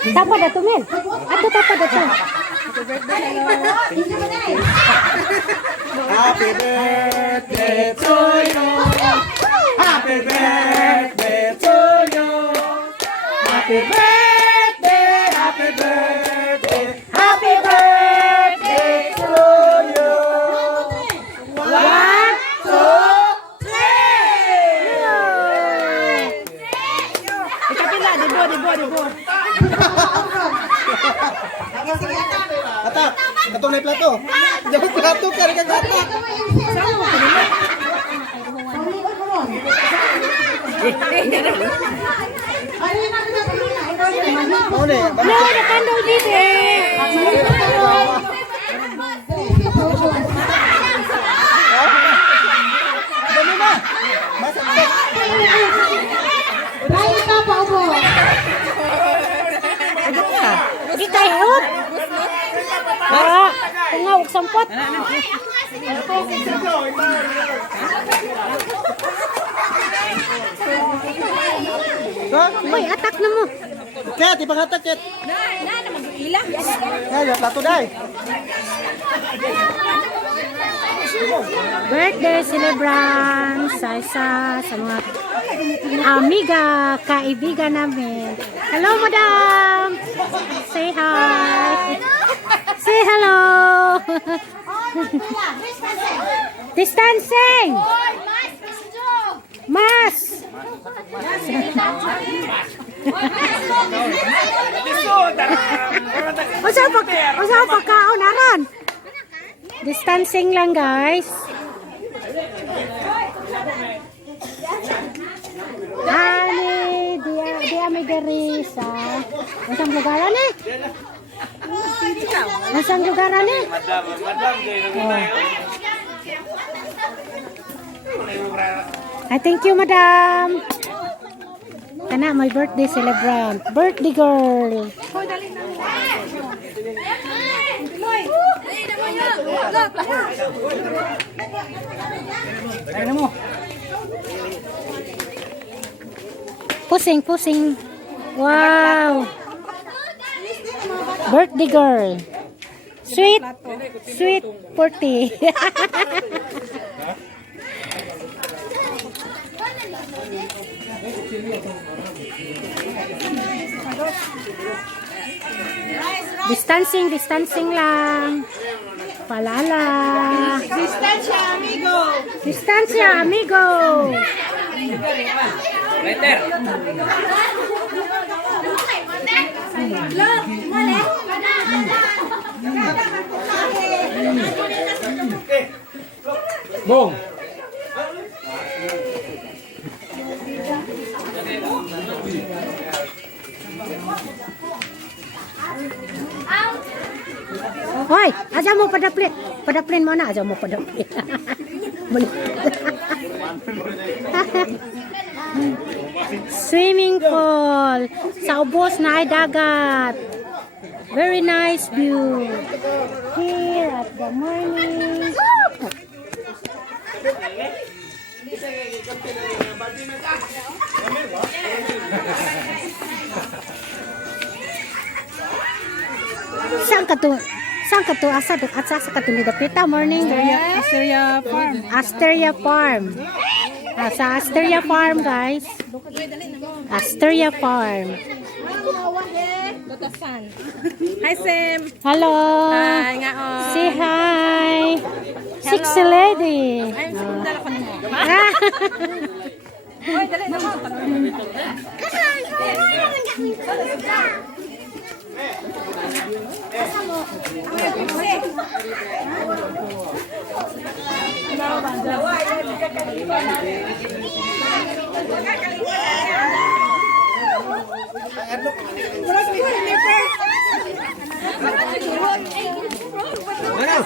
Tapad ato men. Ato tapad ato. Happy birthday to you. Happy birthday to you. Happy birthday, happy birthday, happy birthday to you. 1, 2, 3. Ikapila, dibo. Atak, katong na plato. Jangan plato, kari ka gatak. Mau nih, No, the candle did Dami na. Masa na. Baik ka pa ubo. Di tayo. Tungawag sampot. May atak na mo. Ket, ipangatak ket. Ya, plato dai. Birthday celebrant sa isa sa mga amiga, kaibigan namin. Hello, madam! Say hi! Say hello! Distancing! Mas! Usaw pa kaunaran? Distancing lang, guys. Ani, dia may garisa. Nasang lugaran eh? Nasang lugaran eh? I thank you, madam. Kana, my birthday celebrant. Birthday girl. Pusing. Wow. Birthday girl. Sweet 40. Distancing lang. Palala. Distancia, amigo. Bong. Hoy, aja mau padaplin mana aja mau padaplin. Swimming pool sa ubos na ay dagat. Very nice view here at the morning. Saan ka to? Asa sa katulid dapita morning. Asteria Farm. Sa Asteria Farm, guys. Asteria Farm. Hi, Sam. Hello. Hi, nga o. Say hi. Sexy lady. Ay, dala ko nimo. Hoy, dali na mo. Ano?